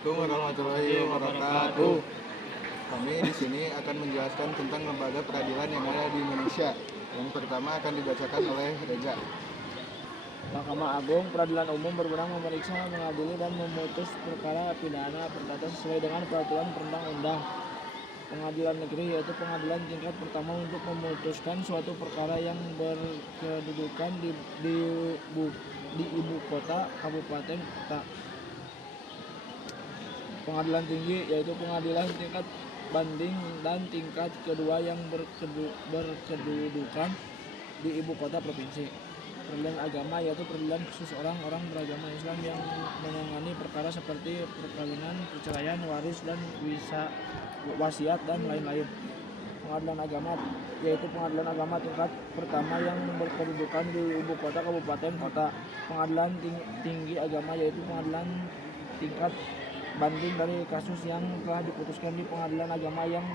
Assalamualaikum warahmatullahi wabarakatuh. Kami di sini akan menjelaskan tentang lembaga peradilan yang ada di Indonesia. Yang pertama akan dibacakan oleh Reza. Mahkamah Agung Peradilan Umum berwenang memeriksa, mengadili, dan memutus perkara pidana perdata sesuai dengan peraturan perundang-undang. Pengadilan negeri yaitu pengadilan tingkat pertama untuk memutuskan suatu perkara yang berkedudukan di ibu kota kabupaten kota. Pengadilan tinggi yaitu pengadilan tingkat banding dan tingkat kedua yang berkedudukan di ibu kota provinsi. Peradilan agama yaitu peradilan khusus orang-orang beragama Islam yang menangani perkara seperti perkawinan, perceraian, waris, dan wasiat dan lain-lain. Pengadilan agama yaitu pengadilan agama tingkat pertama yang berkedudukan di ibu kota kabupaten kota. Pengadilan tinggi agama yaitu pengadilan tingkat banding dari kasus yang telah diputuskan di pengadilan agama yang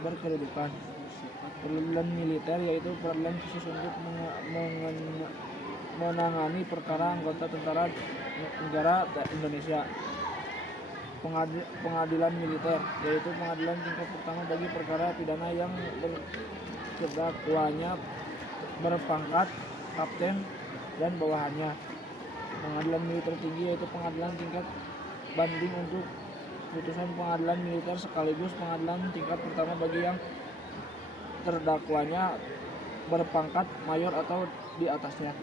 berkedudukan. Peradilan militer yaitu peradilan khusus untuk menangani perkara anggota tentara negara Indonesia. Pengadilan militer yaitu pengadilan tingkat pertama bagi perkara pidana yang terdakwanya berpangkat kapten dan bawahannya. Pengadilan militer tinggi yaitu pengadilan tingkat banding untuk putusan pengadilan militer sekaligus pengadilan tingkat pertama bagi yang terdakwanya berpangkat mayor atau di atasnya.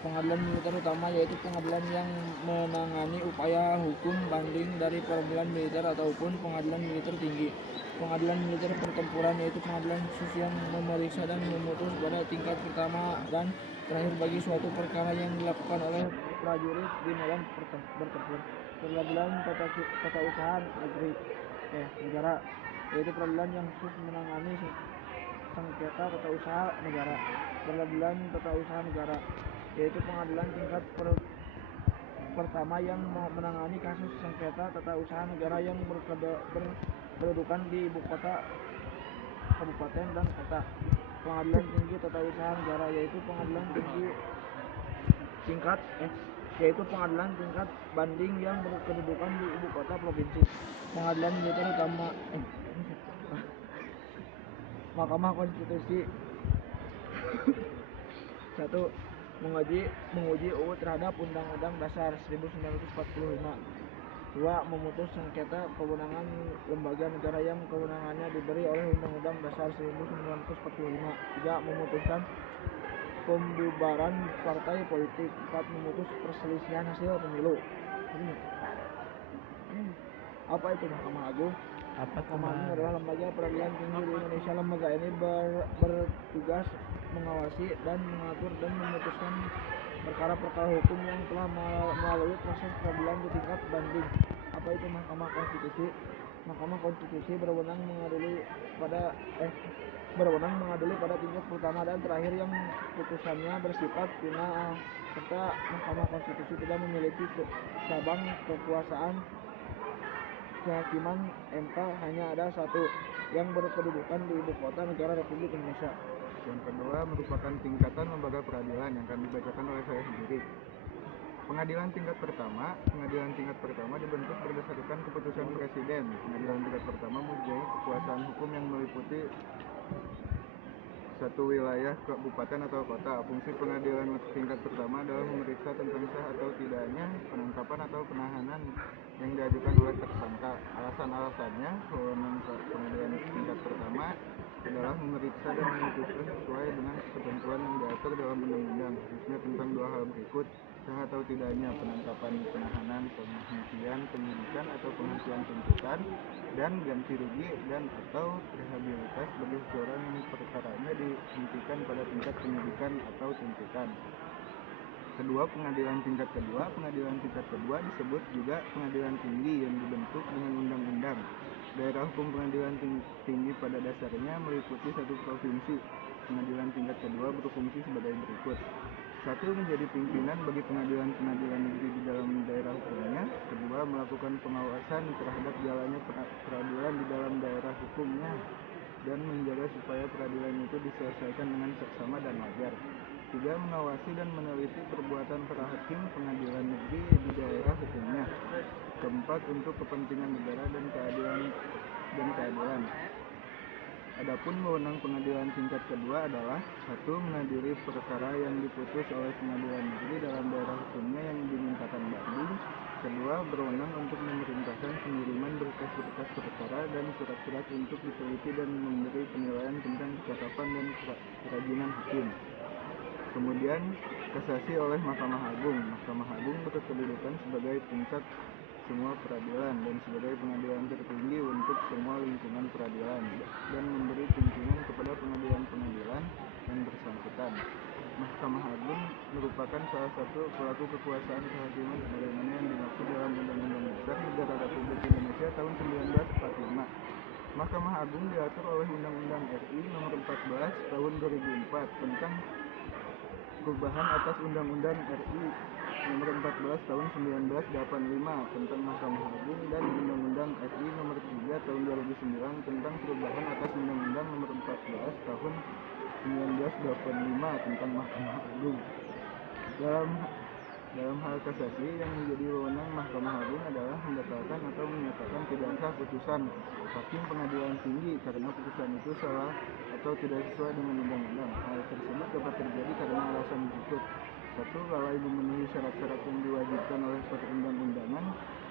Pengadilan militer utama yaitu pengadilan yang menangani upaya hukum banding dari peradilan militer ataupun pengadilan militer tinggi. Pengadilan militer pertempuran yaitu pengadilan khusus yang memeriksa dan memutus pada tingkat pertama dan terakhir bagi suatu perkara yang dilakukan oleh prajurit di medan bertempur. Peradilan tata usaha negara yaitu peradilan yang khusus menangani sengketa tata usaha negara. Peradilan tata usaha negara yaitu pengadilan tingkat pertama yang menangani kasus sengketa tata usaha negara yang berkedudukan di ibu kota kabupaten dan kota. Pengadilan tinggi tata usaha negara yaitu pengadilan tinggi yaitu pengadilan tingkat banding yang berkedudukan di ibu kota provinsi. Pengadilan militer utama Mahkamah Konstitusi 1. Menguji UU terhadap Undang-Undang Dasar 1945. 2. Memutus sengketa kewenangan lembaga negara yang kewenangannya diberi oleh Undang-Undang Dasar 1945. 3. Memutuskan pembubaran partai politik. 4. Memutus perselisihan hasil pemilu. Apa itu Mahkamah Agung? Mahkamah Agung adalah lembaga peradilan tinggi di Indonesia. Lembaga ini bertugas mengawasi dan mengatur dan memutuskan perkara-perkara hukum yang telah melalui proses peradilan di tingkat banding. Apa itu Mahkamah Konstitusi? Mahkamah Konstitusi berwenang mengadili pada tingkat pertama dan terakhir yang putusannya bersifat final, serta Mahkamah Konstitusi tidak memiliki cabang kekuasaan kehakiman. MK hanya ada satu yang berkedudukan di ibu kota negara Republik Indonesia. Yang kedua merupakan tingkatan lembaga peradilan yang akan dibacakan oleh saya sendiri. Pengadilan tingkat pertama dibentuk berdasarkan keputusan Presiden. Pengadilan tingkat pertama mempunyai kekuasaan hukum yang meliputi satu wilayah kabupaten atau kota. Fungsi pengadilan tingkat pertama adalah memeriksa tentang sah atau tidaknya penangkapan atau penahanan yang diajukan oleh tersangka. Alasan-alasannya, wewenang pengadilan tingkat pertama adalah memeriksa dan memutuskan sesuai dengan ketentuan yang diatur dalam undang-undang, khususnya tentang dua hal berikut: sah atau tidaknya penangkapan, penahanan, penghentian penyidikan atau penghentian tuntutan, dan ganti rugi dan atau rehabilitas bagi seseorang yang perkaranya dihentikan pada tingkat penyidikan atau tuntutan. Kedua, pengadilan tingkat kedua disebut juga pengadilan tinggi yang dibentuk dengan undang-undang. Daerah hukum pengadilan tinggi pada dasarnya meliputi satu provinsi. Pengadilan tingkat kedua berfungsi sebagai berikut: 1. Menjadi pimpinan bagi pengadilan-pengadilan negeri di dalam daerah hukumnya. 2. Melakukan pengawasan terhadap jalannya peradilan di dalam daerah hukumnya dan menjaga supaya peradilan itu diselesaikan dengan seksama dan wajar. 3. Mengawasi dan meneliti perbuatan para hakim pengadilan negeri di daerah hukumnya. keempat, untuk kepentingan negara dan keadilan. Adapun wewenang pengadilan tingkat kedua adalah: 1. Mengadili perkara yang diputus oleh pengadilan negeri dalam daerah hukumnya yang dimintakan banding. 2. Berwenang untuk memerintahkan pengiriman berkas-berkas perkara dan surat-surat untuk diteliti dan memberi penilaian tentang kecakapan dan kerajinan hakim. Kemudian, kasasi oleh Mahkamah Agung. Mahkamah Agung berkedudukan sebagai puncak semua peradilan dan sebagai pengadilan tertinggi untuk semua lingkungan peradilan dan memberi pimpinan kepada pengadilan-pengadilan yang bersangkutan. Mahkamah Agung merupakan salah satu pelaku kekuasaan kehakiman sebagaimana yang dimaksud dalam Undang-Undang Dasar Negara Republik Indonesia tahun 1945. Mahkamah Agung diatur oleh Undang-Undang RI Nomor 14 Tahun 2004 tentang perubahan atas Undang-Undang RI Nomor 14 Tahun 1985 tentang Mahkamah Agung dan Undang-Undang RI Nomor 3 Tahun 2009 tentang perubahan atas Undang-Undang Nomor 14 Tahun 1925 tentang Mahkamah Agung. Dalam hal kasasi, yang menjadi wewenang Mahkamah Agung adalah membatalkan atau menyatakan tidak sah putusan hakim pengadilan tinggi karena putusan itu salah atau tidak sesuai dengan undang-undang. Hal tersebut dapat terjadi karena alasan berikut: 1. Lalai memenuhi syarat-syarat yang diwajibkan oleh perundang-undangan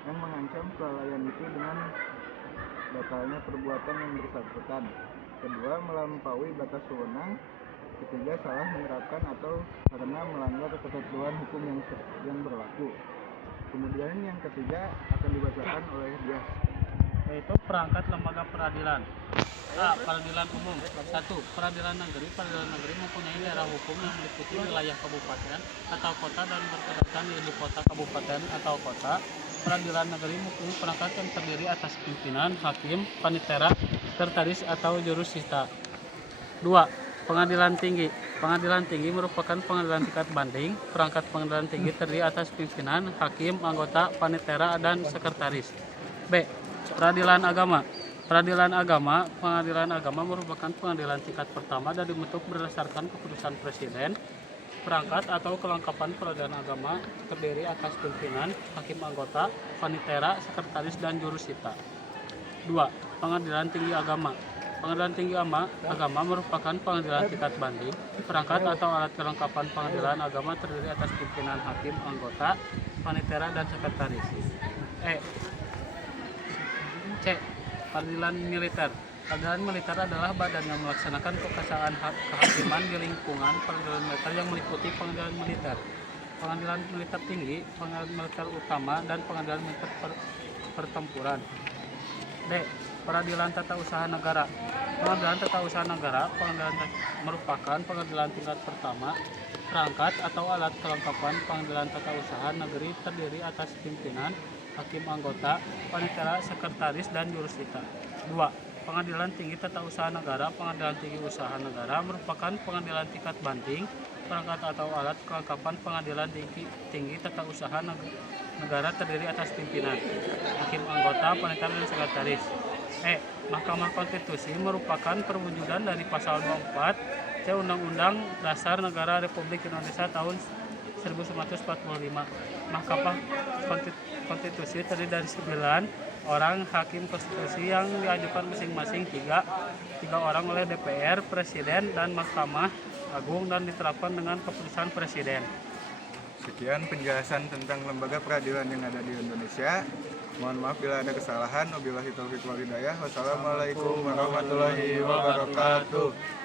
yang mengancam kelalaian itu dengan batalnya perbuatan yang bersangkutan. 2. Melampaui batas wewenang. 3. Salah menerapkan atau karena melanggar ketentuan hukum yang berlaku. Kemudian yang ketiga akan dibacakan oleh Dias. Yaitu perangkat lembaga peradilan. A. Peradilan umum. 1. Peradilan negeri. Peradilan negeri mempunyai daerah hukum yang meliputi wilayah kabupaten atau kota dan berkedudukan di ibu kota kabupaten atau kota. Peradilan negeri mempunyai perangkat yang terdiri atas pimpinan, hakim, panitera, sekretaris atau jurusita. 2. Pengadilan tinggi. Pengadilan tinggi merupakan pengadilan tingkat banding. Perangkat pengadilan tinggi terdiri atas pimpinan, hakim, anggota, panitera, dan sekretaris. B. Peradilan agama. Pengadilan agama merupakan pengadilan tingkat pertama dan dibentuk berdasarkan keputusan Presiden. Perangkat atau kelengkapan peradilan agama terdiri atas pimpinan, hakim anggota, panitera, sekretaris, dan jurusita. 2. Pengadilan tinggi agama. Pengadilan tinggi agama merupakan pengadilan tingkat banding. Perangkat atau alat kelengkapan pengadilan agama terdiri atas pimpinan, hakim, anggota, panitera, dan sekretaris. C. Peradilan militer. Peradilan militer adalah badan yang melaksanakan kekuasaan kehakiman di lingkungan peradilan militer yang meliputi pengadilan militer, pengadilan militer tinggi, pengadilan militer utama, dan pengadilan militer pertempuran. D. Peradilan tata usaha negara. Pengadilan tata usaha negara merupakan pengadilan tingkat pertama. Perangkat atau alat kelengkapan pengadilan tata usaha negeri terdiri atas pimpinan, hakim anggota, panitera, sekretaris, dan jurusita. 2. Pengadilan tinggi tata usaha negara. Pengadilan tinggi usaha negara merupakan pengadilan tingkat banding. Perangkat atau alat kelengkapan pengadilan tinggi tata usaha negara terdiri atas pimpinan, hakim anggota, panitera, dan sekretaris. Mahkamah Konstitusi merupakan perwujudan dari pasal 24 C Undang-Undang Dasar Negara Republik Indonesia tahun 1945. Mahkamah Konstitusi terdiri dari 9 orang hakim konstitusi yang diajukan masing-masing 3 orang oleh DPR, Presiden, dan Mahkamah Agung dan diterapkan dengan keputusan Presiden. Sekian penjelasan tentang lembaga peradilan yang ada di Indonesia. Mohon maaf bila ada kesalahan. Wabillahi taufiq wal hidayah. Wassalamualaikum warahmatullahi wabarakatuh.